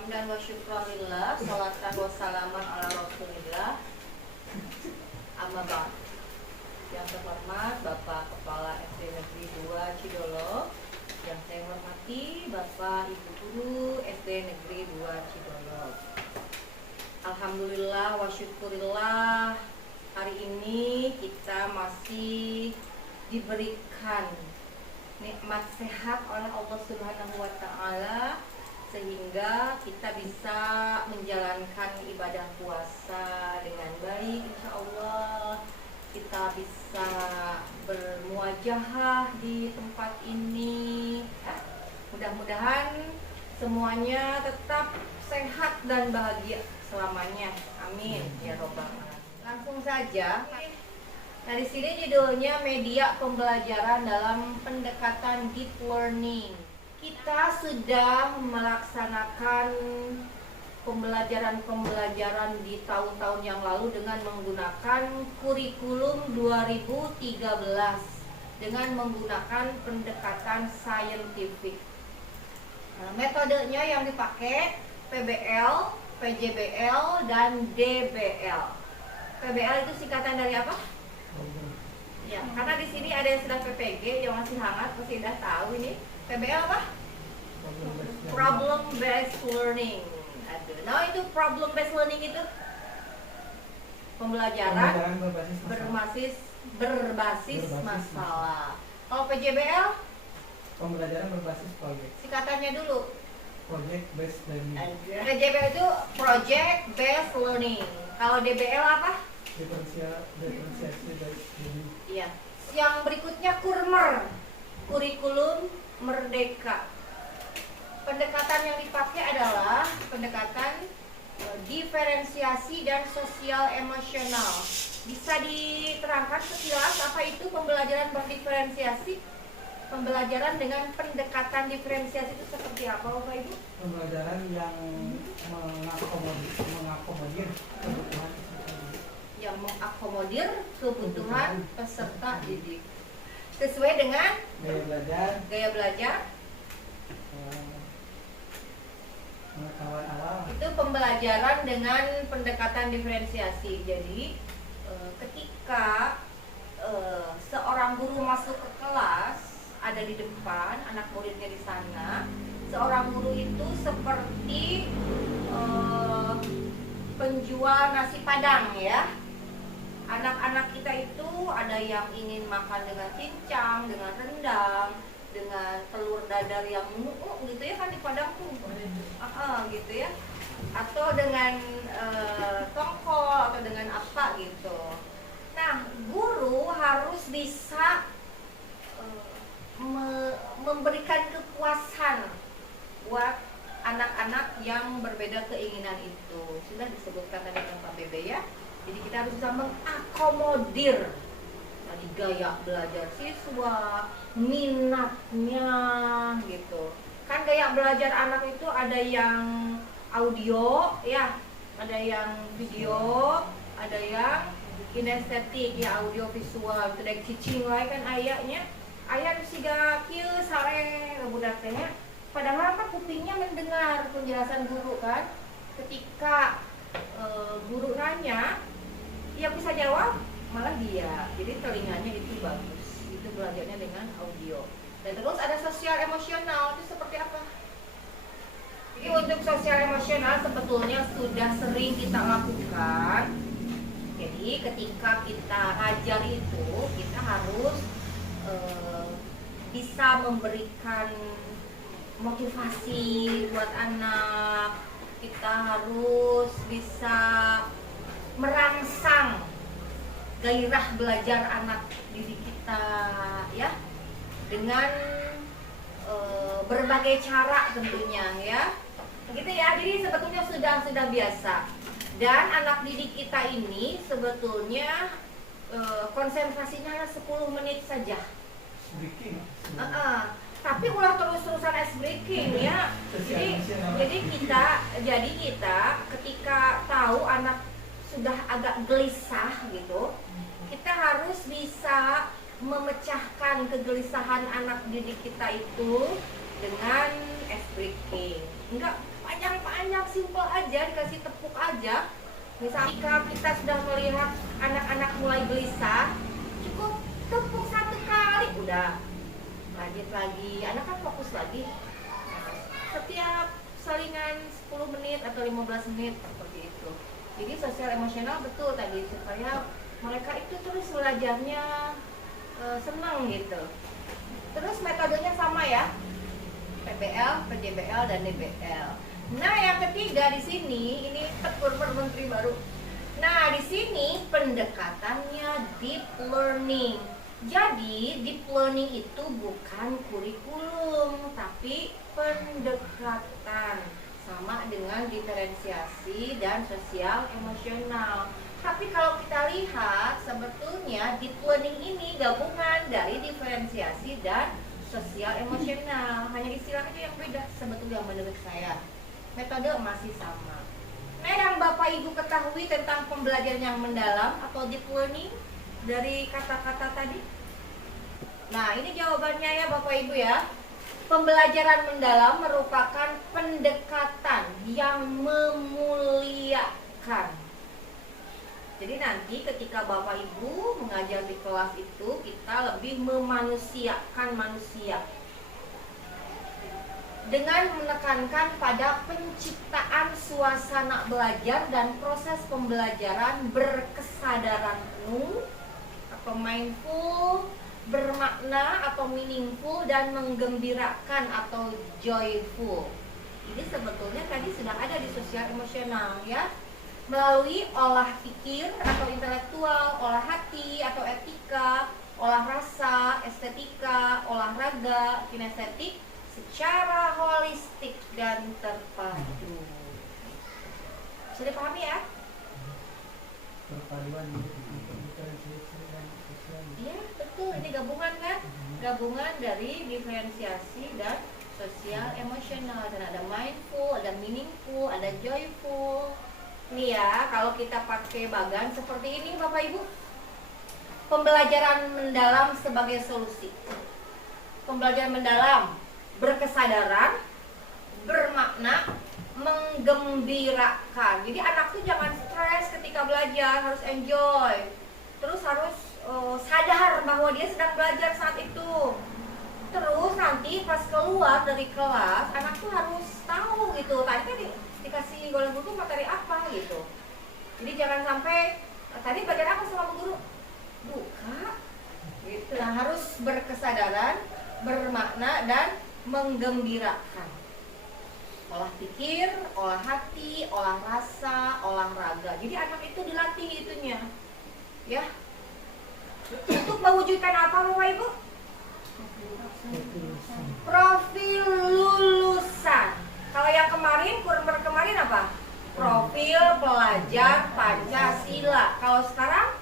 Hamdan wa syukranillah, salatan wa salaman ala rasulillah. Amma ba'd. Yang terhormat Bapak Kepala SD Negeri 2 Cidolo, yang saya hormati Bapak Ibu Guru SD Negeri 2 Cidolo. Alhamdulillah wa syukurillah, hari ini kita masih diberikan nikmat sehat oleh Allah Subhanahu wa Ta'ala, sehingga kita bisa menjalankan ibadah puasa dengan baik. Insya Allah kita bisa bermuajahah di tempat ini. Mudah-mudahan semuanya tetap sehat dan bahagia selamanya. Amin ya robbal alamin. Langsung saja. Nah, di sini judulnya media pembelajaran dalam pendekatan deep learning. Kita sudah melaksanakan pembelajaran di tahun-tahun yang lalu dengan menggunakan kurikulum 2013 dengan menggunakan pendekatan saintifik. Nah, metodenya yang dipakai PBL, PJBL, dan DBL. PBL itu singkatan dari apa? Ya, karena di sini ada yang sudah PPG, yang masih hangat, masih sudah tahu ini. PBL apa? Problem based learning. Aduh. Nah, itu problem based learning itu pembelajaran berbasis masalah. Kalau PJBL? Pembelajaran berbasis proyek. Singkatannya dulu. Project based learning. PJBL itu project based learning. Kalau DBL apa? Diferensiasi dari studi. Iya. Yang berikutnya KURMER, kurikulum merdeka. Pendekatan yang dipakai adalah pendekatan diferensiasi dan sosial emosional. Bisa diterangkan sekilas apa itu pembelajaran berdiferensiasi? Pembelajaran dengan pendekatan diferensiasi itu seperti apa, Bapak Ibu? Pembelajaran yang mengakomodir kebutuhan peserta didik sesuai dengan gaya belajar pengetahuan alam. Itu pembelajaran dengan pendekatan diferensiasi. Jadi ketika seorang guru masuk ke kelas, ada di depan, anak muridnya di sana, seorang guru itu seperti penjual nasi padang, ya. Anak-anak kita itu ada yang ingin makan dengan cincang, dengan rendang, dengan telur dadar yang gitu ya, kan di Padang tuh, gitu ya, atau dengan tongkol atau dengan apa gitu. Nah, guru harus bisa memberikan kepuasan buat anak-anak yang berbeda keinginan itu. Sudah disebutkan tadi dengan Pak Bebe, ya. Jadi kita harus bisa mengakomodir tadi gaya belajar siswa, minatnya gitu. Kan gaya belajar anak itu ada yang audio, ya, ada yang video, ada yang kinestetik, ya, audio visual. Itu dari cicing lah kan ayahnya. Ayah siga kieu sare budak teh. Padahal apa kupingnya mendengar penjelasan guru kan. Ketika guru nanya, dia bisa jawab, malah dia. Jadi telinganya itu bagus. Itu belajarnya dengan audio. Dan terus ada sosial emosional, itu seperti apa? Jadi untuk sosial emosional sebetulnya sudah sering kita lakukan. Jadi ketika kita ajar itu, kita harus bisa memberikan motivasi buat anak. Kita harus bisa merangsang gairah belajar anak didik kita, ya, dengan berbagai cara tentunya, ya, gitu ya. Jadi sebetulnya sudah biasa. Dan anak didik kita ini sebetulnya konsentrasinya hanya 10 menit saja. Tapi ulah terus-terusan ice breaking, ya. Jadi kita ketika tahu anak sudah agak gelisah gitu, kita harus bisa memecahkan kegelisahan anak didik kita itu dengan ice breaking. Enggak panjang-panjang, simple aja, dikasih tepuk aja. Misalnya jika kita sudah melihat anak-anak mulai gelisah, cukup tepuk 1 kali, udah lanjut lagi, anak kan fokus lagi. Setiap selingan 10 menit atau 15 menit seperti itu. Jadi sosial emosional betul tadi, supaya mereka itu terus belajarnya senang gitu. Terus metodenya sama ya, PBL, PJBL, dan DBL. Nah, yang ketiga di sini, ini tegur menteri baru. Nah, di sini pendekatannya deep learning. Jadi, deep learning itu bukan kurikulum, tapi pendekatan. Sama dengan diferensiasi dan sosial emosional. Tapi kalau kita lihat, sebetulnya deep learning ini gabungan dari diferensiasi dan sosial emosional. Hanya istilah aja yang beda sebetulnya menurut saya. Metode masih sama. Nah, yang Bapak Ibu ketahui tentang pembelajaran yang mendalam atau deep learning dari kata-kata tadi? Nah, ini jawabannya ya Bapak Ibu ya. Pembelajaran mendalam merupakan pendekatan yang memuliakan. Jadi nanti ketika Bapak Ibu mengajar di kelas itu, kita lebih memanusiakan manusia dengan menekankan pada penciptaan suasana belajar dan proses pembelajaran berkesadaran penuh atau mindful, bermakna atau meaningful, dan menggembirakan atau joyful. Ini sebetulnya tadi sudah ada di sosial emosional ya, melalui olah pikir atau intelektual, olah hati atau etika, olah rasa, estetika, olahraga, kinestetik, secara holistik dan terpadu. Bisa dipahami ya? Perpaduan diferensiasi dan sosial. Iya, betul. Ini gabungan kan? Gabungan dari diferensiasi dan sosial emosional. Dan ada mindful, ada meaningful, ada joyful. Nih ya, kalau kita pakai bagan seperti ini Bapak Ibu, pembelajaran mendalam sebagai solusi. Pembelajaran mendalam, berkesadaran, bermakna, menggembirakan. Jadi anak tuh jangan stres ketika belajar, harus enjoy. Terus harus sadar bahwa dia sedang belajar saat itu. Terus nanti pas keluar dari kelas, anak tuh harus tahu gitu. Tadi kan dikasih golongan buku materi apa gitu. Jadi jangan sampai tadi belajar apa sama Bu Guru? Buka. Gitu. Nah, harus berkesadaran, bermakna, dan menggembirakan. Olah pikir, olah hati, olah rasa, olahraga. Jadi anak itu dilatih itunya. Ya. Untuk mewujudkan apa Bapak Ibu? Profil lulusan. Kalau yang kemarin, kurang kemarin apa? Profil pelajar Pancasila. Kalau sekarang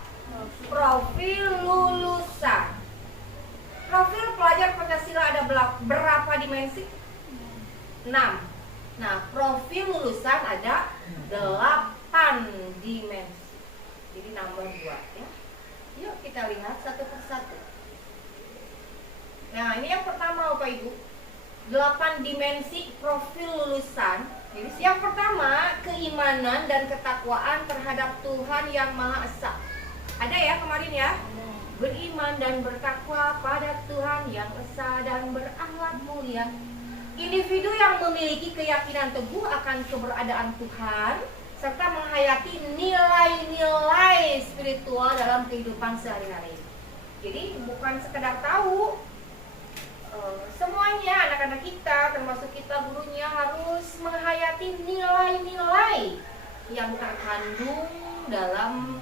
profil lulusan. Profil pelajar Pancasila ada berapa dimensi? 6. Nah, profil lulusan ada 8 dimensi. Jadi nambah 2 ya. Yuk kita lihat satu persatu. Nah, ini yang pertama Bapak Ibu. 8 dimensi profil lulusan. Jadi yang pertama, keimanan dan ketakwaan terhadap Tuhan yang Maha Esa. Ada ya kemarin ya? Beriman dan bertakwa pada Tuhan yang esa dan berakhlak mulia. Individu yang memiliki keyakinan teguh akan keberadaan Tuhan serta menghayati nilai-nilai spiritual dalam kehidupan sehari-hari. Jadi bukan sekedar tahu, semuanya anak-anak kita termasuk kita gurunya harus menghayati nilai-nilai yang terkandung dalam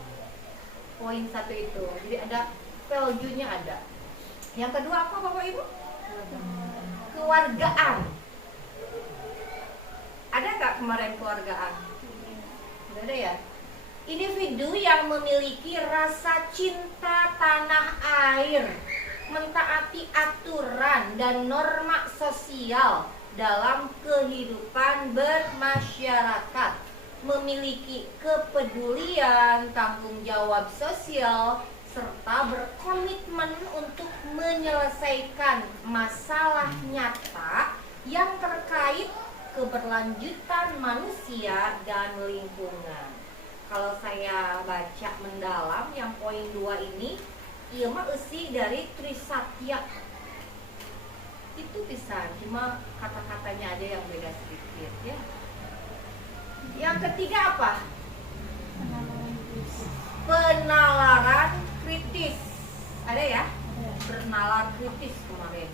poin 1 itu. Jadi ada value-nya ada. Yang kedua apa Bapak Ibu? Kewargaan. Ada nggak kemarin kewargaan? Tidak ada ya? Individu yang memiliki rasa cinta tanah air, mentaati aturan dan norma sosial dalam kehidupan bermasyarakat, memiliki kepedulian, tanggung jawab sosial, serta berkomitmen untuk menyelesaikan masalah nyata keberlanjutan manusia dan lingkungan. Kalau saya baca mendalam yang poin 2 ini, iya mah isi dari Trisatya. Itu bisa, cuma kata-katanya aja yang beda sedikit ya. Yang ketiga apa? Penalaran kritis. Ada ya? Bernalar kritis kemarin.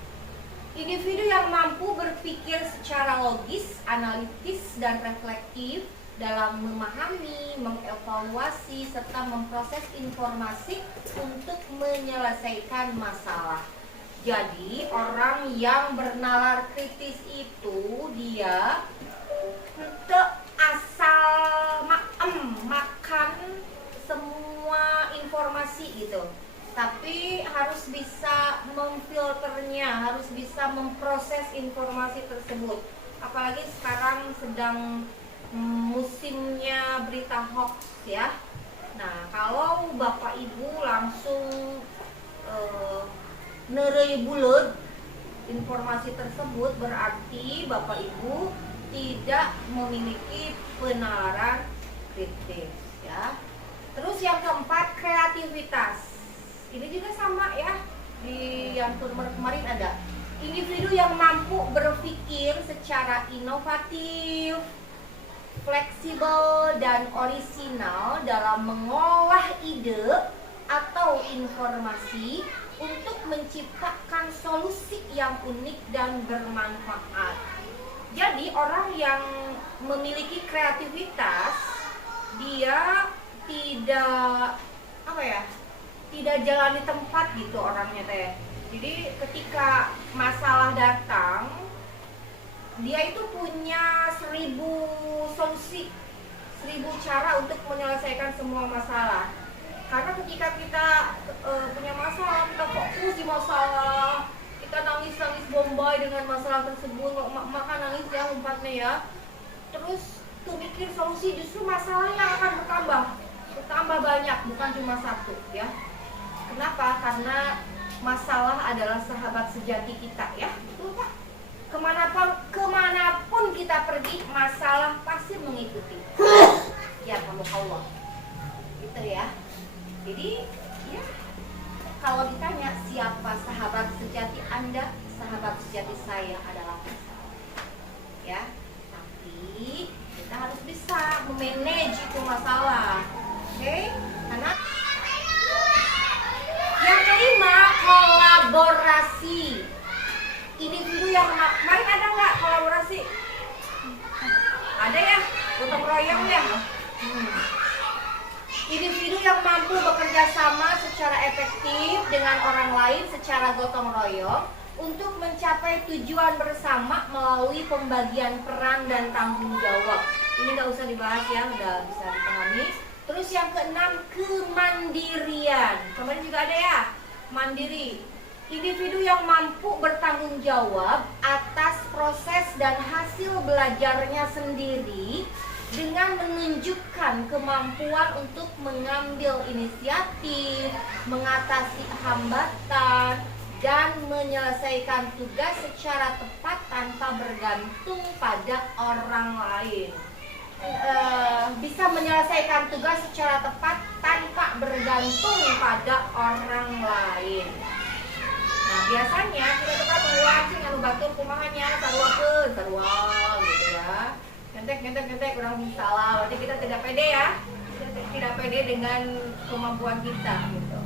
Individu yang mampu berpikir secara logis, analitis, dan reflektif dalam memahami, mengevaluasi, serta memproses informasi untuk menyelesaikan masalah. Jadi orang yang bernalar kritis itu dia asal makan semua informasi gitu, tapi harus bisa memfilternya, harus bisa memproses informasi tersebut. Apalagi sekarang sedang musimnya berita hoax ya. Nah, kalau Bapak Ibu langsung nerei buleud informasi tersebut, berarti Bapak Ibu tidak memiliki penalaran kritis ya. Terus yang keempat, kreativitas. Ini juga sama ya, di yang kemarin ada individu yang mampu berpikir secara inovatif, fleksibel, dan orisinal dalam mengolah ide atau informasi untuk menciptakan solusi yang unik dan bermanfaat. Jadi orang yang memiliki kreativitas, dia tidak tidak jalan di tempat gitu orangnya teh. Jadi ketika masalah datang, dia itu punya 1000 solusi, 1000 cara untuk menyelesaikan semua masalah. Karena ketika kita punya masalah, kita fokus di masalah, kita nangis bombay dengan masalah tersebut, maka nangis ya umpatnya ya. Terus tuh mikir solusi, justru masalahnya akan bertambah banyak, bukan cuma satu ya. Kenapa? Karena masalah adalah sahabat sejati kita ya, betul Pak? Kemanapun kita pergi, masalah pasti mengikuti. Ya kamu Allah, gitu ya. Jadi ya, kalau ditanya siapa sahabat sejati Anda, sahabat sejati saya adalah masalah. Ya, tapi kita harus bisa memanage itu masalah. Oke? Karena yang kelima, kolaborasi. Individu yang kemarin ada nggak kolaborasi? Ada ya, gotong royong ya. Individu yang mampu bekerja sama secara efektif dengan orang lain secara gotong royong untuk mencapai tujuan bersama melalui pembagian peran dan tanggung jawab. Ini nggak usah dibahas ya, udah bisa dipahami. Terus yang keenam, kemandirian. Kemarin juga ada ya, mandiri. Individu yang mampu bertanggung jawab atas proses dan hasil belajarnya sendiri dengan menunjukkan kemampuan untuk mengambil inisiatif, mengatasi hambatan, dan menyelesaikan tugas secara tepat tanpa bergantung pada orang lain. Bisa menyelesaikan tugas secara tepat tanpa bergantung pada orang lain. Nah, biasanya kita tuh kan mengulangi anu batur kumahanya sarua gitu ya. Ngentek kurang salah. Berarti kita tidak pede ya. Kita tidak pede dengan kemampuan kita gitu.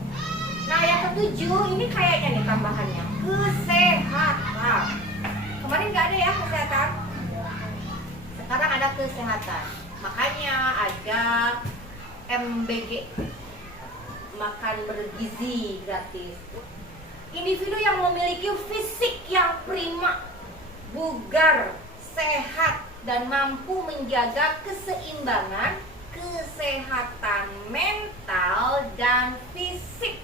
Nah, yang ketujuh ini kayaknya nih tambahannya, kesehatan. Kemarin nggak ada ya kesehatan. Sekarang ada kesehatan. Makanya ada MBG, makan bergizi gratis. Individu yang memiliki fisik yang prima, bugar, sehat, dan mampu menjaga keseimbangan, kesehatan mental, dan fisik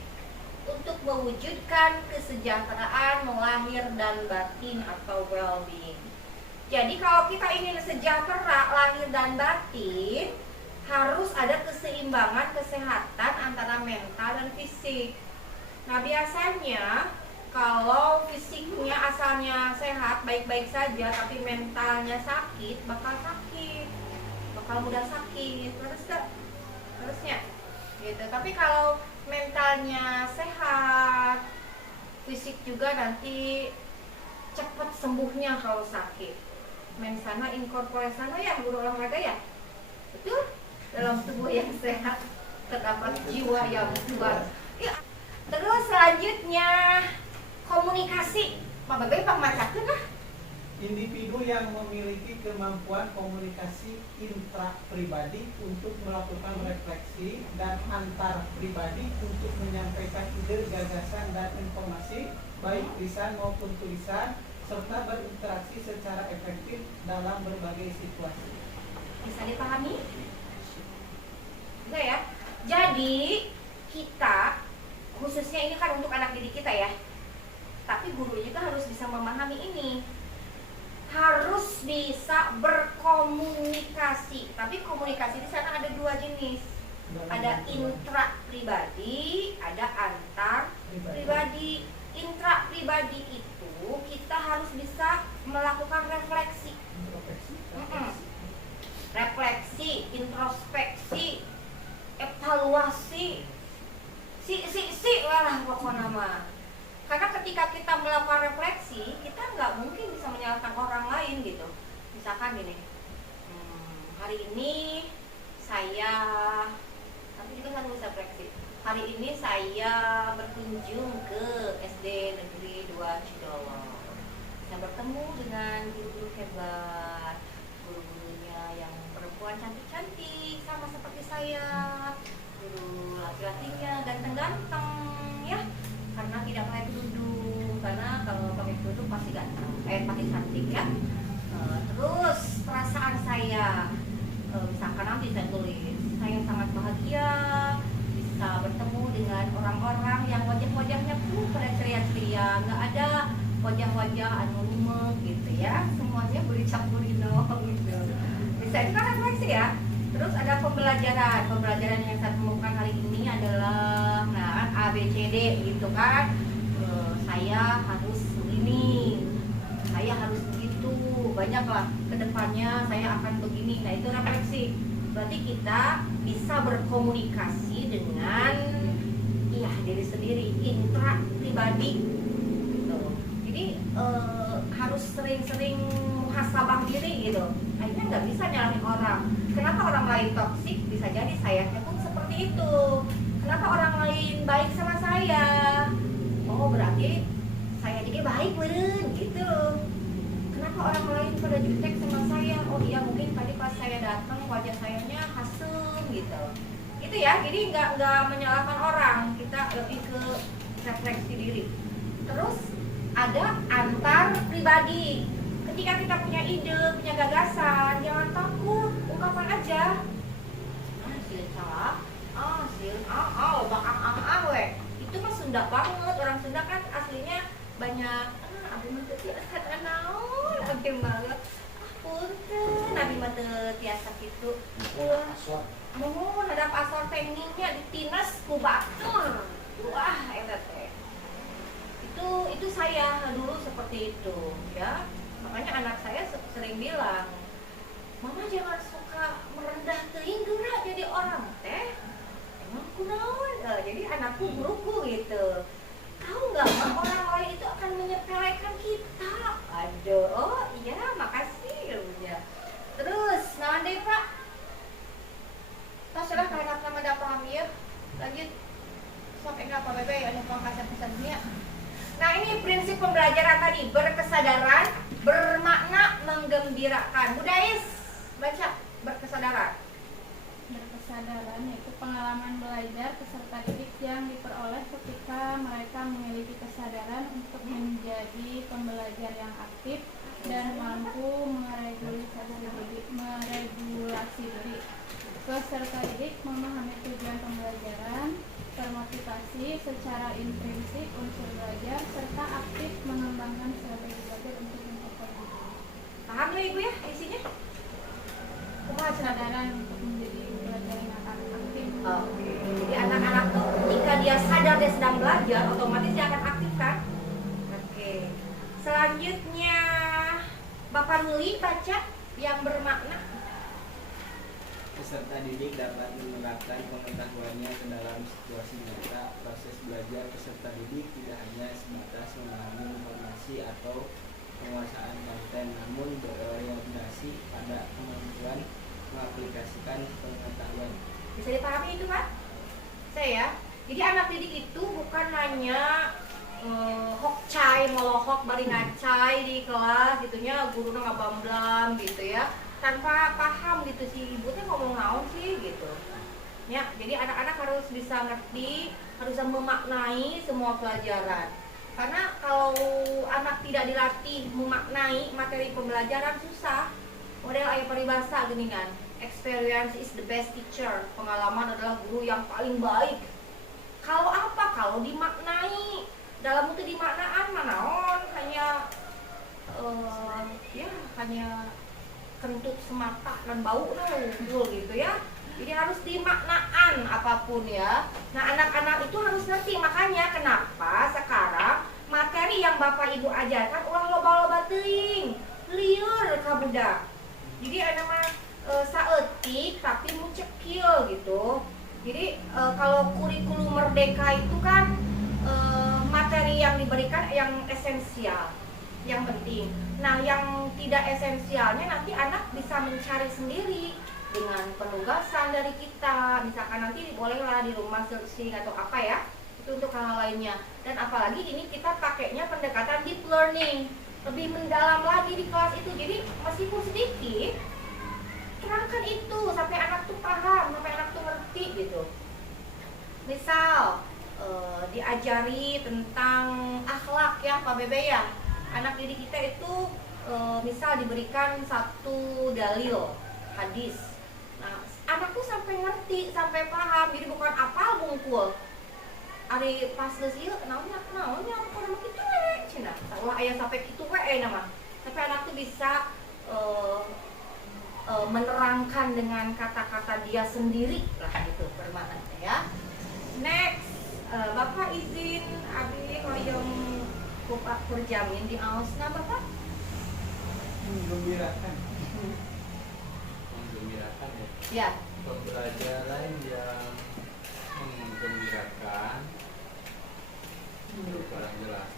untuk mewujudkan kesejahteraan lahir dan batin atau well-being. Jadi kalau kita ingin sejahtera lahir dan batin, harus ada keseimbangan kesehatan antara mental dan fisik. Nah, biasanya Kalau fisiknya asalnya sehat, baik-baik saja, tapi mentalnya sakit, bakal mudah sakit. Terus gak? Harusnya gitu. Tapi kalau mentalnya sehat, fisik juga nanti cepat sembuhnya kalau sakit. Mensana incorpore sana ya, guru olahraga ya. Betul? Dalam tubuh yang sehat terdapat jiwa yang kuat. Ya. Terus selanjutnya komunikasi. Pak Bebe Pak macakeun lah. Individu yang memiliki kemampuan komunikasi intrapribadi untuk melakukan refleksi dan antar pribadi untuk menyampaikan ide, gagasan, dan informasi baik lisan maupun tulisan serta berinteraksi secara efektif dalam berbagai situasi. Bisa dipahami? Bisa ya? Jadi kita khususnya ini kan untuk anak didik kita ya. Tapi guru juga harus bisa memahami ini. Harus bisa berkomunikasi. Tapi komunikasi di sana ada dua jenis. Ada intra pribadi, ada antar pribadi. Intra pribadi itu kita harus bisa melakukan refleksi. Refleksi, introspeksi, evaluasi. Lah pokoknya mah. Karena ketika kita melakukan refleksi, kita nggak mungkin bisa menyalahkan orang lain gitu. Misalkan gini, hari ini saya, tapi juga harus refleksi. Hari ini saya berkunjung ke SD Negeri 2 Cidolong. Saya bertemu dengan guru-guru hebat, guru-gurunya yang perempuan cantik-cantik, sama seperti saya. Guru laki-lakinya ganteng-ganteng, ya. Karena tidak pakai kerudung, karena kalau pakai kerudung pasti ganteng, pasti cantik ya. Terus perasaan saya, misalkan nanti saya tulis, saya sangat bahagia bisa bertemu dengan orang-orang yang wajah-wajahnya pada ceria-ceria, nggak ada wajah-wajah anonimus gitu ya, semuanya bercampurino gitu. Bisa itu kan refleksi ya. Terus ada pembelajaran yang saya temukan hari ini adalah A, B, C, D gitu kan. Saya harus begini, saya harus begitu, banyaklah kedepannya saya akan begini. Nah itu refleksi. Berarti kita bisa berkomunikasi dengan diri sendiri, intra pribadi gitu. Jadi harus sering-sering muhasabah diri gitu. Akhirnya nggak bisa nyalahin orang. Kenapa orang lain toksik? Bisa jadi sayanya pun seperti itu. Kenapa orang lain baik sama saya? Oh berarti saya juga baik meren gitu. Kenapa orang lain pada jutek sama saya? Oh iya mungkin tadi pas saya datang wajah sayanya hasem gitu. Itu ya. Jadi nggak menyalahkan orang. Kita lebih ke refleksi diri. Terus ada antar pribadi. Ketika kita punya ide, punya gagasan, jangan takut, ungkapkan aja. Itu mah Sunda banget. Orang Sunda kan aslinya banyak abi mah teu tiasa naon, abi banget. Punten, abi mah teu tiasa kitu. Mohon ada pasar tekniknya ditines ku batur. Wah, eta teh. Itu saya dulu seperti itu, ya. Makanya anak saya sering bilang, "Mama jangan suka merendah teuing geura jadi orang teh." Emang kunaon? Jadi anakku guruku gitu. Tahu nggak, orang lain itu akan menyepelekan kita. Aduh, oh iya, makasih ilmunya. Terus, naon deh Pak? Sudah karena nama ada paham ya. Lanjut. Sampai nggak Pak Bebe ada pangkasan pesannya. Nah ini prinsip pembelajaran tadi, berkesadaran, bermakna, menggembirakan. Budais, baca berkesadaran. Berkesadaran yaitu pengalaman belajar peserta didik yang diperoleh ketika mereka memiliki kesadaran untuk menjadi pembelajar yang aktif dan mampu meregulasi diri. Peserta didik memahami tujuan pembelajaran, termotivasi secara intrinsik unsur belajar, serta aktif mengembangkan strategi belajar untuk mencapai tujuan. Paham ya Ibu ya isinya? Kesadaran untuk menjadi belajar yang aktif. Oke. Jadi anak-anak tuh ketika dia sadar dia sedang belajar, otomatis dia akan aktif kan? Selanjutnya Bapak Nuli baca yang bermakna. Peserta didik dapat menerapkan pengetahuannya ke dalam situasi nyata. Proses belajar peserta didik tidak hanya sebatas memahami informasi atau penguasaan konten, namun berorientasi pada kemampuan mengaplikasikan pengetahuan. Bisa dipahami itu Pak? Saya. Jadi anak didik itu bukan hanya hokcai, molohok, bari ngacai di kelas gitunya, gurunya ngabamblam gitu ya, tanpa paham gitu si ibu teh ngomong naon sih gitu. Ya, jadi anak-anak harus bisa ngerti, harus bisa memaknai semua pelajaran. Karena kalau anak tidak dilatih memaknai materi pembelajaran susah. Model ayat peribahasa gini kan, experience is the best teacher. Pengalaman adalah guru yang paling baik. Kalau apa? Kalau dimaknai. Dalam itu dimaknaan manaon hanya ya hanya kentut semata dan bau gitu ya. Jadi harus dimaknaan apapun ya. Nah, anak-anak itu harus ngerti. Makanya kenapa sekarang materi yang Bapak Ibu ajarkan ulah loba-loba teuing, lieur ka budak. Jadi ada mah saeutik tapi mucekil gitu. Jadi kalau kurikulum merdeka itu kan materi yang diberikan yang esensial, yang penting. Nah, yang tidak esensialnya nanti anak bisa mencari sendiri dengan penugasan dari kita. Misalkan nanti bolehlah di rumah searching atau apa ya, itu untuk hal lainnya. Dan apalagi ini kita pakainya pendekatan deep learning, lebih mendalam lagi di kelas itu. Jadi meskipun sedikit, terangkan itu sampai anak tuh paham, sampai anak tuh ngerti gitu. Misal diajari tentang akhlak ya Pak Bebe ya. Anak didik kita itu misal diberikan satu dalil hadis. Nah, anak tuh sampai ngerti, sampai paham. Jadi bukan apal bungkul. Ari pas geus ieu naonnya pokona mah kitu we cenah. Ulah aya sampai kitu we nama. Tapi anak tuh bisa menerangkan dengan kata-kata dia sendiri lah gitu bermakna ya. Next, Bapak izin abdi hoyong kupak perjamin di ausna Bapak. Menggembirakan. Menggembirakan ya. Ya. Pembelajaran yang menggembirakan kurang jelas.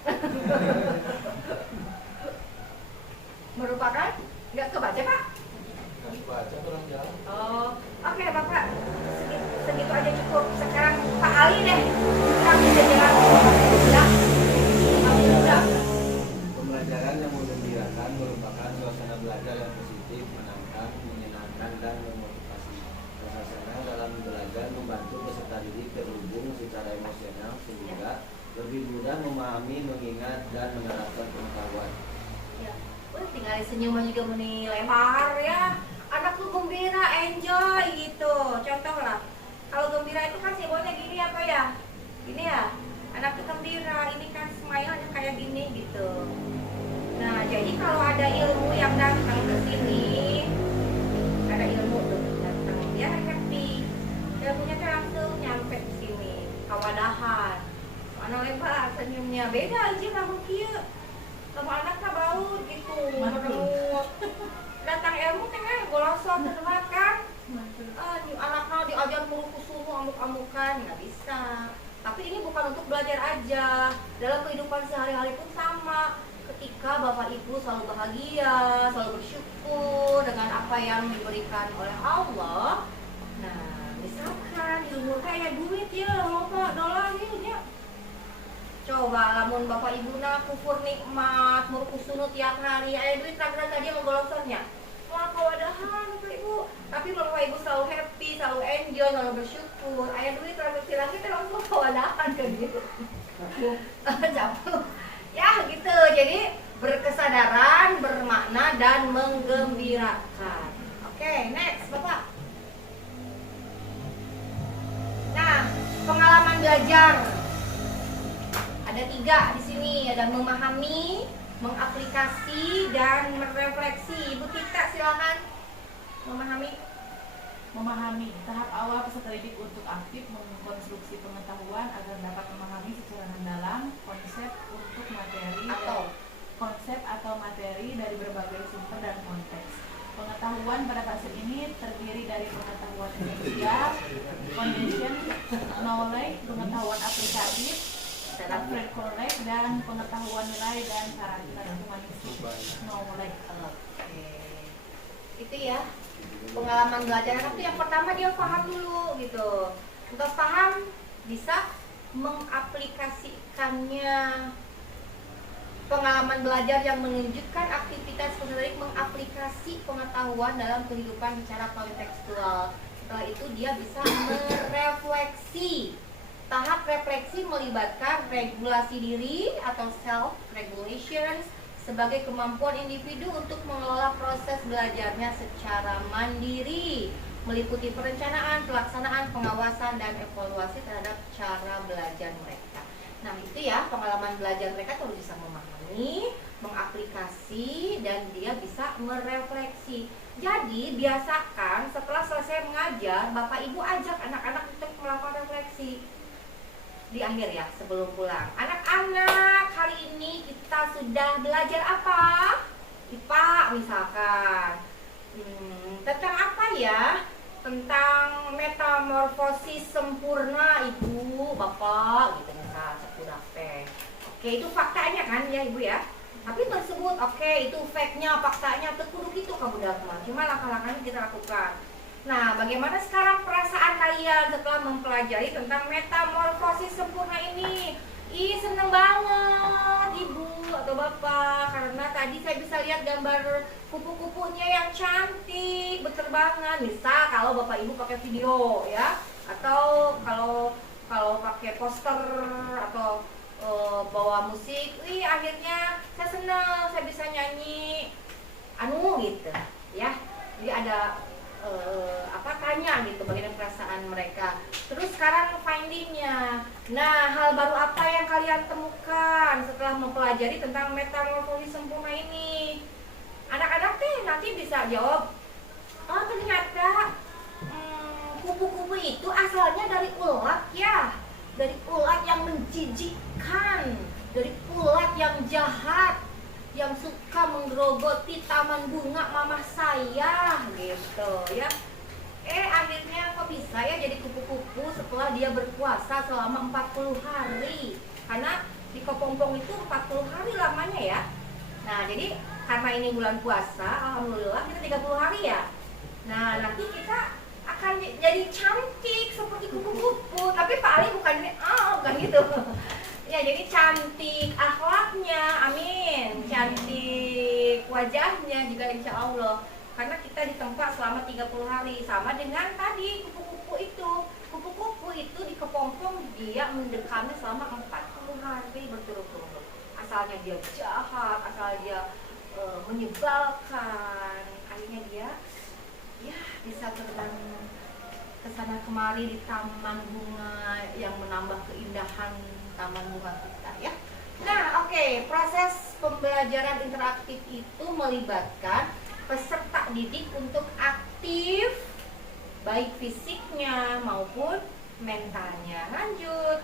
Merupakan nggak kebaca Pak? Nggak baca kurang jelas. Oh, oke Bapak. Segitu aja cukup. Sekarang Pak Ali deh. Kami bisa jelas. Ya. Pembelajaran yang menggembirakan merupakan suasana belajar yang positif, menantang, menyenangkan, dan memotivasi. Suasana dalam belajar membantu peserta didik terhubung secara emosional sehingga lebih mudah memahami, mengingat, dan menerapkan pengetahuan. Ya. Tinggal senyuman juga meni lebar ya. Anak tuh gembira, enjoy gitu. Contoh lah. Kalau gembira itu kan simbolnya gini apa ya? Gini ya. Anak tuh gembira, ini kan smile-nya kayak gini gitu. Nah, jadi kalau ada ilmu yang datang ke sini, ada ilmu tuh datang, dia happy. Ilmunya tuh langsung nyampe ke sini. Kawadahan. Mana lebar senyumnya. Beda aja kamu kieu. Kamu anak tak bau gitu. Menurut datang ilmu teh golosot termakan. Anaknya diajar mulu kusumu amuk-amukan, nggak bisa. Tapi ini bukan untuk belajar aja. Dalam kehidupan sehari-hari pun sama. Ketika Bapak Ibu selalu bahagia, selalu bersyukur dengan apa yang diberikan oleh Allah. Nah, misalkan ilmu kayak duit ya, loba dolar ya. Coba lamun Bapak Ibu na kufur nikmat, murkusunu tiap hari, aya duit ragra tadi menggolosonnya. Wah, kawadahan Bapak Ibu. Tapi Bapak Ibu selalu happy, selalu enjoy, selalu bersyukur. Aya duit ragra tilang kita langsung kawadahan kan gitu. Capek. Ya gitu. Jadi berkesadaran, bermakna dan menggembirakan. Oke, next Bapak. Nah, pengalaman belajar. Ada 3 di sini, ada memahami, mengaplikasi, dan merefleksi. Ibu Tita silakan memahami. Memahami, tahap awal peserta didik untuk aktif mengkonstruksi pengetahuan agar dapat memahami secara mendalam konsep untuk materi Atau konsep atau materi dari berbagai sumber dan konteks. Pengetahuan pada fase ini terdiri dari pengetahuan esensial, foundation, knowledge, pengetahuan aplikatif, applied knowledge, dan pengetahuan nilai dan karakter humanistik knowledge. Oke. Itu ya. Pengalaman belajar anak tuh yang pertama dia paham dulu gitu. Untuk paham bisa mengaplikasikannya. Pengalaman belajar yang menunjukkan aktivitas peserta mengaplikasi pengetahuan dalam kehidupan secara kontekstual. Setelah itu dia bisa merefleksi. Tahap refleksi melibatkan regulasi diri atau self-regulation sebagai kemampuan individu untuk mengelola proses belajarnya secara mandiri, meliputi perencanaan, pelaksanaan, pengawasan, dan evaluasi terhadap cara belajar mereka. Nah itu ya, pengalaman belajar mereka harus bisa memahami, mengaplikasi, dan dia bisa merefleksi. Jadi biasakan setelah selesai mengajar, Bapak Ibu ajak anak-anak untuk melakukan refleksi di akhir ya, sebelum pulang. Anak-anak, hari ini kita sudah belajar apa? IPA misalkan. Tentang apa ya? Tentang metamorfosis sempurna, Ibu, Bapak, gitu misal sepudah teh. Oke, itu faktanya kan ya Ibu ya. Tapi tersebut, oke, itu fact-nya, faktanya, tekuduk itu kamu dapat. Cuma langkah-langkahnya kita lakukan. Nah, bagaimana sekarang perasaan kalian setelah mempelajari tentang metamorfosis sempurna ini? Ih, seneng banget Ibu atau Bapak, karena tadi saya bisa lihat gambar kupu-kupunya yang cantik, berterbangan. Misal kalau Bapak Ibu pakai video ya, atau kalau pakai poster atau bawa musik, wih akhirnya saya senang, saya bisa nyanyi gitu ya. Jadi ada tanya gitu bagaimana perasaan mereka. Terus sekarang findingnya. Nah, hal baru apa yang kalian temukan setelah mempelajari tentang metamorfosis sempurna ini? Anak-anak nanti bisa jawab, oh ternyata kupu-kupu itu asalnya dari ulat ya, dari ulat yang menjijikkan, dari ulat yang jahat, yang suka menggerogoti taman bunga mama saya gitu ya. Akhirnya kok bisa ya jadi kupu-kupu setelah dia berpuasa selama 40 hari. Karena di kepompong itu 40 hari lamanya ya. Nah, jadi karena ini bulan puasa, alhamdulillah kita 30 hari ya. Nah, nanti kita akan jadi cantik seperti kupu-kupu. Tapi Pak Ali bukan gitu. Ya, jadi cantik akhlaknya, amin. Cantik wajahnya juga insya Allah. Karena kita ditempa selama 30 hari. Sama dengan tadi kupu-kupu itu. Kupu-kupu itu di kepompong dia mendekatnya selama 40 hari berturut-turut. Asalnya dia jahat, asalnya dia menyebalkan. Akhirnya dia ya bisa terbang ke sana kemari di taman bunga yang menambah keindahan taman bunga kita ya. Nah, oke, proses pembelajaran interaktif itu melibatkan peserta didik untuk aktif baik fisiknya maupun mentalnya. Lanjut.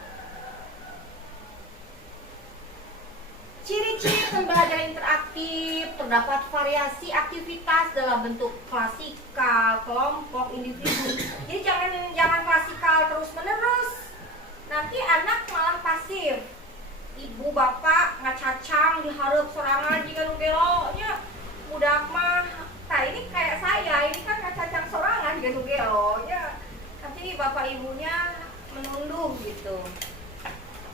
Ciri-ciri pembelajaran interaktif, terdapat variasi aktivitas dalam bentuk klasikal, kelompok, individu. Jadi jangan klasikal terus-menerus. Nanti anak malah pasif. Ibu bapak ngacacang diharap sorangan jika nugelonya. Budak mah, nah ini kayak saya, ini kan ngacacang sorangan jika nugelonya. Nanti bapak ibunya menunduk gitu.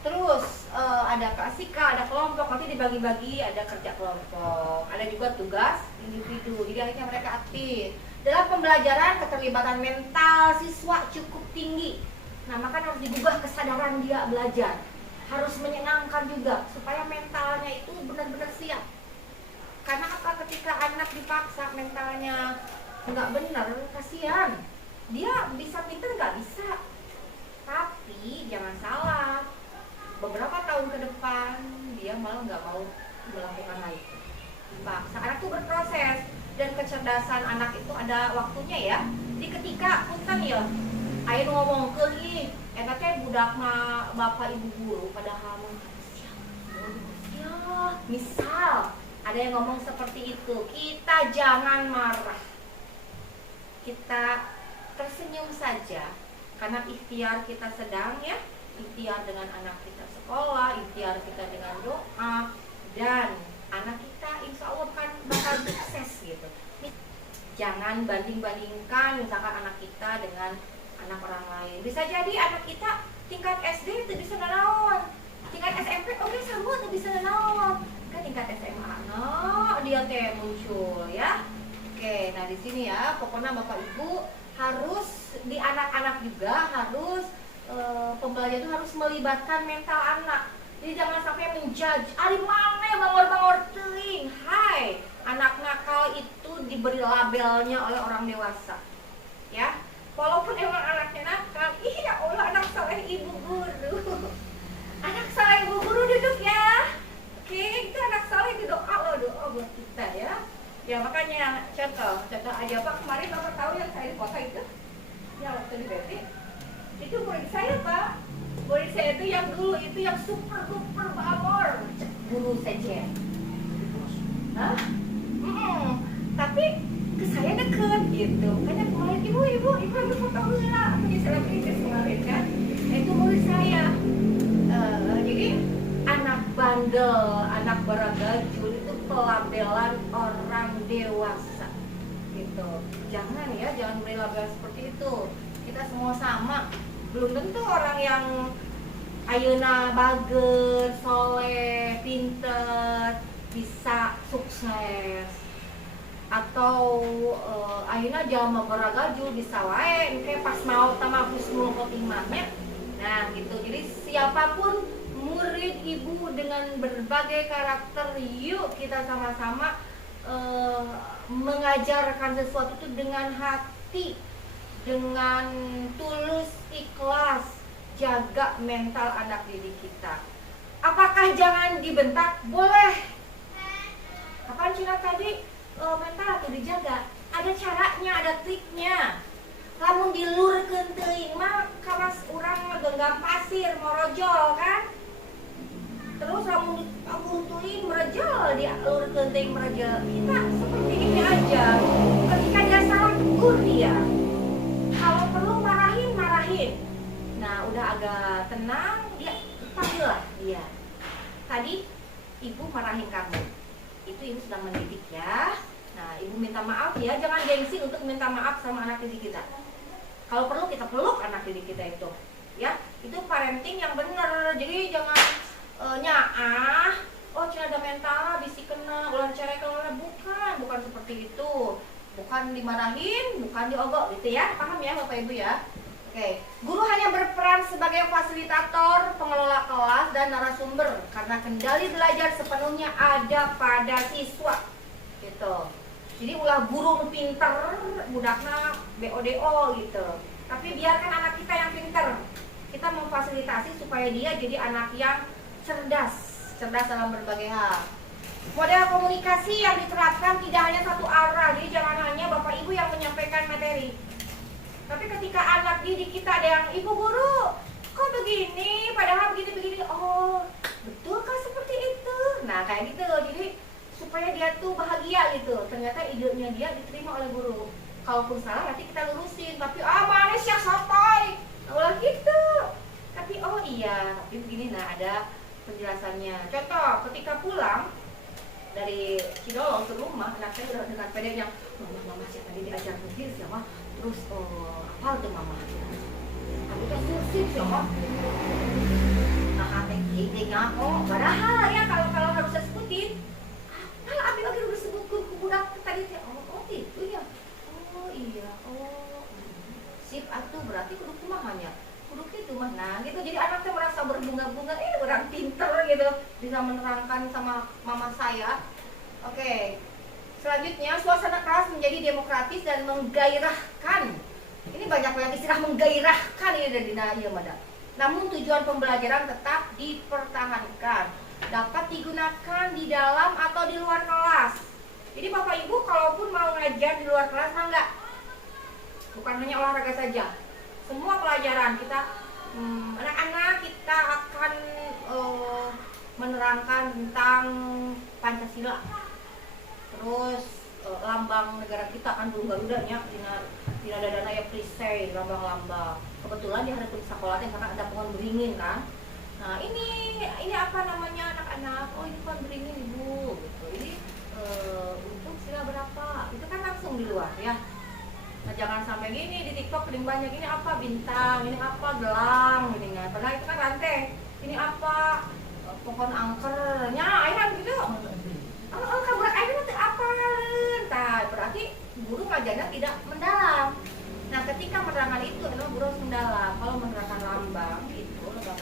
Terus ada klasikal, ada kelompok, nanti dibagi-bagi, ada kerja kelompok, ada juga tugas individu. Jadi akhirnya mereka aktif. Dalam pembelajaran keterlibatan mental siswa cukup tinggi. Nah, maka harus digubah kesadaran dia belajar. Harus menyenangkan juga supaya mentalnya itu benar-benar siap. Karena apa, ketika anak dipaksa mentalnya nggak benar, kasihan. Dia bisa pintar nggak bisa. Tapi jangan salah. Beberapa tahun ke depan dia malah nggak mau melakukan hal itu. Dipaksa. Anak itu berproses dan kecerdasan anak itu ada waktunya ya. Jadi ketika punten ya, ayo ngomong ke enaknya budak bapak ibu guru padahal siap misal ada yang ngomong seperti itu, kita jangan marah. Kita tersenyum saja, karena ikhtiar kita sedang ya, ikhtiar dengan anak kita sekolah, ikhtiar kita dengan doa, dan anak kita insya Allah kan bakal sukses gitu. Jangan banding-bandingkan misalkan anak kita dengan anak orang lain. Bisa jadi anak kita tingkat SD itu bisa nanaon, tingkat SMP oke sama itu bisa nanaon, kan tingkat SMA no dia teh muncul ya. Oke, nah di sini ya pokoknya Bapak Ibu harus di anak-anak juga harus pembelajaran itu harus melibatkan mental anak. Jadi jangan sampai menjudge, ari mana bangor-bangor teuing. Hai, anak nakal itu diberi labelnya oleh orang dewasa. Ya. Walaupun emang anaknya nakal, iya Allah anak saleh ibu guru. Anak saleh ibu guru duduk ya. Oke, itu anak saleh itu doa loh, doa buat kita ya. Ya makanya contoh aja Pak, kemarin Bapak tahu yang saya di kota itu? Ya waktu di BT. Itu murid saya Pak. Murid saya itu yang dulu itu yang super duper bamor. Guru saja. Hah? Tapi ke saya deket gitu. Karena kemarin ibu ambil foto lah. Aku di selebritis kemarin kan. Nah, itu murid saya. Jadi anak bandel, anak baragajul itu pelabelan orang dewasa. Gitu. Jangan ya, jangan beri label seperti itu. Kita semua sama. Belum tentu orang yang ayeuna bager, soleh, pinter, bisa sukses. Atau ayeuna jalma baragajul bisa wae kayak pas mau tamah husnul khotimahnya. Nah, gitu. Jadi siapapun murid ibu dengan berbagai karakter, yuk kita sama-sama mengajarkan sesuatu itu dengan hati, dengan tulus, ikhlas, jaga mental anak didik kita. Apakah jangan dibentak? Boleh. Apaan Cina tadi? Mental atau dijaga? Ada caranya, ada triknya. Lamun dilurkeun teuing mah kawas urang genggam pasir morojol kan? Terus lamun dipuntuin merejol, dialurkeun teuing merejol. Kita seperti ini aja. Ketika dia salah, tegur dia. Kalau perlu marahin. Nah, udah agak tenang, dia panggillah dia. Tadi ibu marahin kamu. Itu ibu sedang mendidik ya. Nah, ibu minta maaf ya, jangan gengsi untuk minta maaf sama anak didik kita. Kalau perlu kita peluk anak didik kita itu. Ya, itu parenting yang benar. Jadi jangan nyaah, oh cina ada mental, bisi kena, ulah cara kalau bukan seperti itu. Bukan dimarahin, bukan diogok gitu ya. Paham ya Bapak Ibu ya? Oke, guru hanya berperan sebagai fasilitator, pengelola kelas dan narasumber karena kendali belajar sepenuhnya ada pada siswa. Gitu. Jadi ulah guru pinter, budakna BODO gitu. Tapi biarkan anak kita yang pinter. Kita memfasilitasi supaya dia jadi anak yang cerdas dalam berbagai hal. Model komunikasi yang diterapkan tidak hanya satu arah, jadi jangan hanya Bapak Ibu yang menyampaikan materi. Tapi ketika anak didik kita ada yang, ibu guru, kok begini, padahal begini, oh betulkah seperti itu? Nah kayak gitu, jadi supaya dia tuh bahagia gitu. Ternyata idenya dia diterima oleh guru. Kalaupun salah nanti kita lurusin, tapi mana sih sotoy, ulah gitu. Tapi oh iya, tapi begini nah ada penjelasannya. Contoh, ketika pulang dari Cidolong ke rumah, anak saya udah dengan pede yang mama siapa tadi diajar nulis ya mah, terus apa tuh mama? Aku tuh susah ya mah. Nah hati gini ngaco, padahal ya kalau harus saya sebutin, malah ambil lagi udah sebut ke budak tadi teh, oh itu ya, oh iya, oh sip atuh berarti kudu kumahannya. Itu mah nah gitu, jadi anaknya merasa berbunga-bunga, orang pinter gitu, bisa menerangkan sama mama saya. Oke, selanjutnya suasana kelas menjadi demokratis dan menggairahkan. Ini banyak banget istilah menggairahkan ini dari Naya Mada. Namun tujuan pembelajaran tetap dipertahankan, dapat digunakan di dalam atau di luar kelas. Jadi Bapak Ibu kalaupun mau ngajar di luar kelas enggak, bukan hanya olahraga saja. Semua pelajaran kita anak-anak kita akan menerangkan tentang Pancasila. Terus lambang negara kita kan burung garudanya, tidak ada dana ya perisai lambang-lambang. Kebetulan di hari sekolah karena ada pohon beringin kan. Nah ini apa namanya anak-anak? Oh ini pohon beringin ibu. Gitu. Ini untuk sila berapa? Itu kan langsung di luar ya. Nah, jangan sampai gini di TikTok paling banyak ini apa bintang, ini apa gelang, gini kan. Padahal itu kan rantai. Ini apa pohon angkernya, ayam gitu. Kabar air itu apa? Nah, berarti guru ngajarnya tidak mendalam. Nah, ketika menerangkan itu memang guru harus mendalam. Kalau menerangkan lambang itu, lambang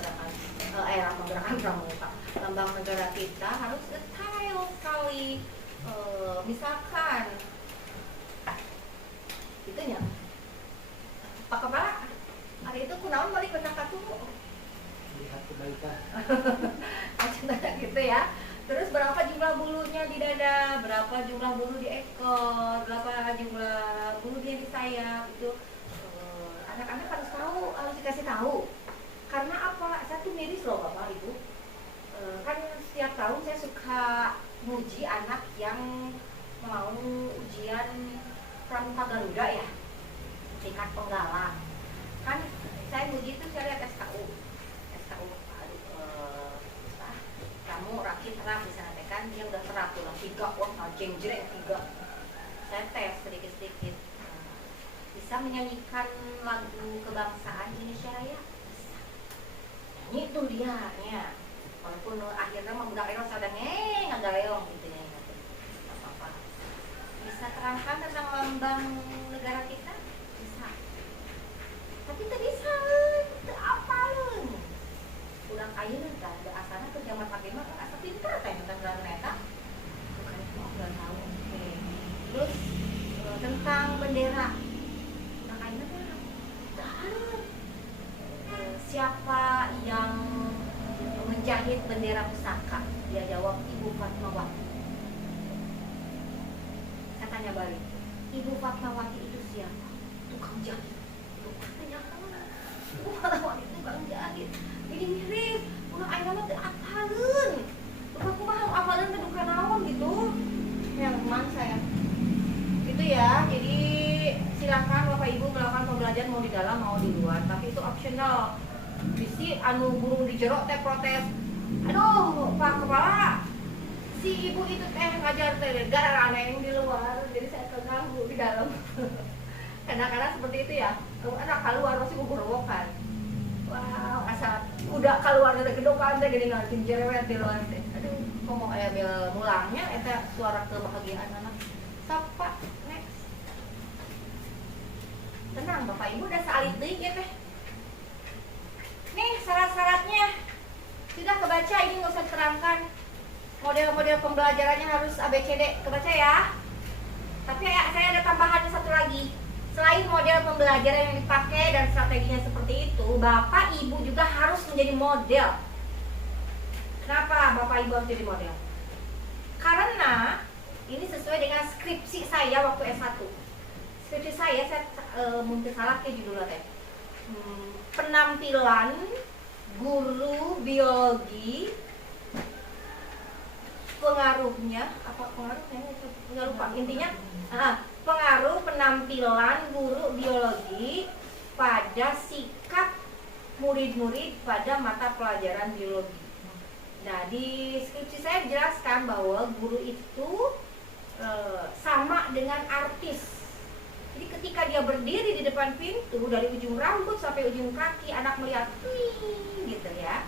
gerakan pramuka, lambang negara kita harus detail sekali. Misalkan itunya Pak Kepala hari itu kunaon balik benang katu Lihat kebaikan. macam gitu ya. Terus berapa jumlah bulunya di dada, berapa jumlah bulu di ekor, berapa jumlah bulunya di sayap itu anak-anak harus tahu, harus dikasih tahu. Karena apa? Saya tuh miris loh Bapak Ibu. Kan setiap tahun saya suka muji anak yang mau ujian Pramuka Garuda ya, tingkat penggalang. Kan saya muji itu saya lihat SKU, kamu rakit terap misalnya kan dia udah terap tuh lah 3, wah jeng-jeng 3. Saya tes sedikit-sedikit, bisa menyanyikan lagu kebangsaan Indonesia Raya, bisa nyanyi tuh dia ya. Walaupun akhirnya mah budak leong sadang ngagaleong gitu ya, nggak apa-apa. Bisa terangkan tentang lambang negara kita, bisa. Tapi itu bisa, itu apa lu? Udah ayeuna kan, da asana ke zaman Pak mah kan asa pintar teh tentang gelar eta. Bukan itu udah tahu. Oke. Terus tentang bendera. Udah ayeuna mah tahu. Siapa yang menjahit bendera pusaka? Dia jawab Ibu Fatmawati. Saya tanya balik, Ibu Fatmawati itu siapa? Tukang jahit. Tanya apa? Ibu Fatmawati itu tukang jahit. Ini mirip, udah aing mah teu apaleun. Lupa kumaha apaleun teh duka naon gitu. Yang man saya. Gitu ya. Jadi silakan Bapak Ibu melakukan pembelajaran mau di dalam mau di luar, tapi itu optional. Bisi anu burung di jero teh protes. Aduh, Pak Kepala, si ibu itu teh ngajar teh gara aneh di luar, jadi saya keganggu di dalam. Kadang-kadang seperti itu ya. Anak keluar masih gugurwokan. Wow, asal udah keluar dari kedokan teh gini ngalikin jerewet di luar teh. Aduh, ngomong aya bel mulangnya eta suara kebahagiaan anak. Sok Pak, next. Tenang Bapak Ibu udah salit deui ya teh. Nih syarat-syaratnya sudah kebaca, ini nggak usah diterangkan. Model-model pembelajarannya harus ABCD, kebaca ya. Tapi saya ada tambahan satu lagi. Selain model pembelajaran yang dipakai dan strateginya seperti itu, Bapak Ibu juga harus menjadi model. Kenapa Bapak Ibu harus jadi model? Karena ini sesuai dengan skripsi saya waktu S1. Skripsi saya mungkin salah ke judulnya teh. Penampilan guru biologi, pengaruhnya nggak lupa intinya, pengaruh penampilan guru biologi pada sikap murid-murid pada mata pelajaran biologi. Nah di skripsi saya dijelaskan bahwa guru itu sama dengan artis. Jadi ketika dia berdiri di depan pintu, dari ujung rambut sampai ujung kaki, anak melihat, gitu ya.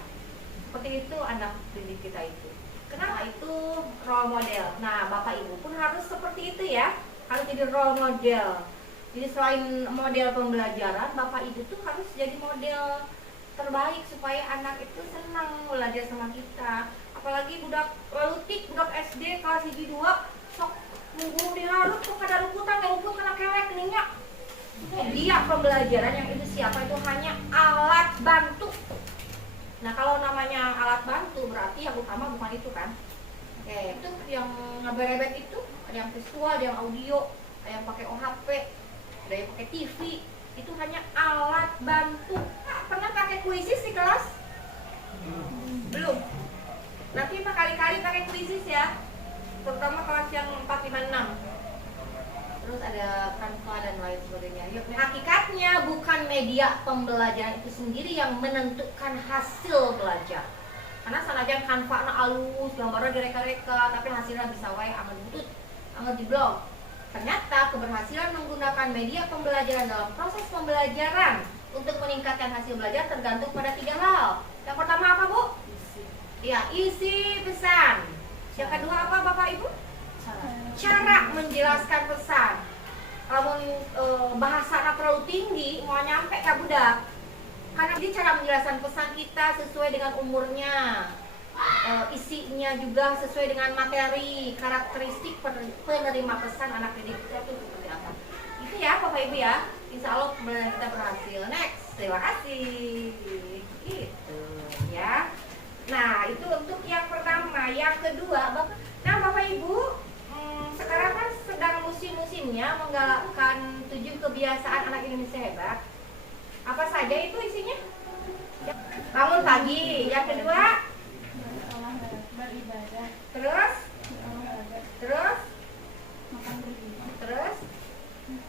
Seperti itu anak didik kita itu. Kenapa itu role model? Nah, Bapak Ibu pun harus seperti itu ya. Harus jadi role model. Jadi selain model pembelajaran, Bapak Ibu tuh harus jadi model terbaik supaya anak itu senang belajar sama kita. Apalagi budak lelutik, budak SD kelas 1 2, sok nunggu diharap tuh kada luputan, yang luput kena kelek keningnya. Dia pembelajaran yang itu siapa itu hanya alat bantu. Nah kalau namanya alat bantu berarti yang utama bukan itu kan. Oke, itu yang ngeberebet itu ada yang visual, ada yang audio, ada yang pakai OHP, ada yang pakai TV. Itu hanya alat bantu. Pernah pakai kuisis di kelas? Belum. Nanti Pak kali-kali pakai kuisis ya, terutama kelas yang 4, 5, 6. Terus ada Canva dan lain sebagainya. Yuk, hakikatnya bukan media pembelajaran itu sendiri yang menentukan hasil belajar. Karena sanajan Canva na alus, gambarnya direka-reka, tapi hasilnya bisa wae anggar butut, anggar jeblok. Ternyata keberhasilan menggunakan media pembelajaran dalam proses pembelajaran untuk meningkatkan hasil belajar tergantung pada 3 hal. Yang pertama apa, Bu? Ya, isi pesan. Yang kedua apa, Bapak Ibu? Cara menjelaskan pesan. Kalau bahasa terlalu tinggi, mau nyampe ke budak. Karena jadi cara menjelaskan pesan kita sesuai dengan umurnya, isinya juga sesuai dengan materi, karakteristik penerima pesan anak didik kita itu seperti apa. Itu ya Bapak Ibu ya. Insya Allah pembelajaran kita berhasil. Next, terima kasih. Gitu ya. Nah itu untuk yang pertama. Yang kedua, Bapak Ibu, sekarang kan sedang musim-musimnya menggalakkan 7 kebiasaan anak Indonesia hebat. Apa saja itu isinya? Bangun pagi. Yang kedua, beribadah, terus, berolahraga, terus, makan bergizi. terus.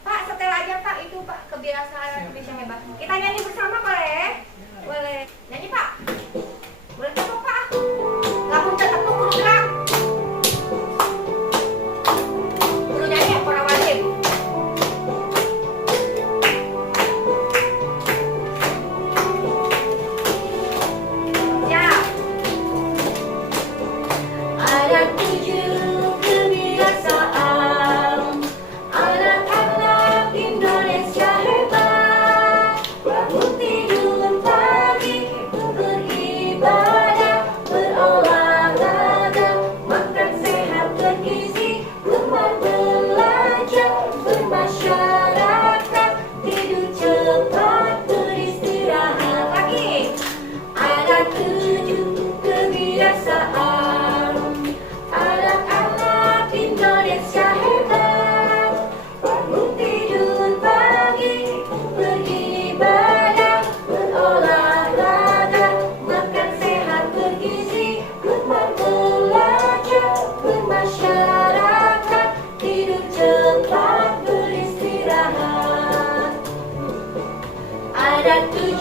Pak, setel aja Pak itu Pak kebiasaan anak Indonesia hebat. Kita nyanyi bersama boleh? Boleh. Nyanyi Pak. Boleh tepuk Pak. Kamu tetap kudu gerak. Kudu nyanyi ya, kurang wajib. Siap. Ada 7 kebiasaan anak-anak Indonesia hebat. Bangun tidur pagi, beribadah, berolahraga, makan sehat bergizi, gemar belajar, bermasyarakat, tidur cepat, beristirahat. Lagi. Ada 7 kebiasaan anak-anak Indonesia hebat. Bangun tidur pagi, beribadah, berolahraga, makan sehat bergizi, gemar belajar, bermasyarakat, tidur cepat, beristirahat. Ada 7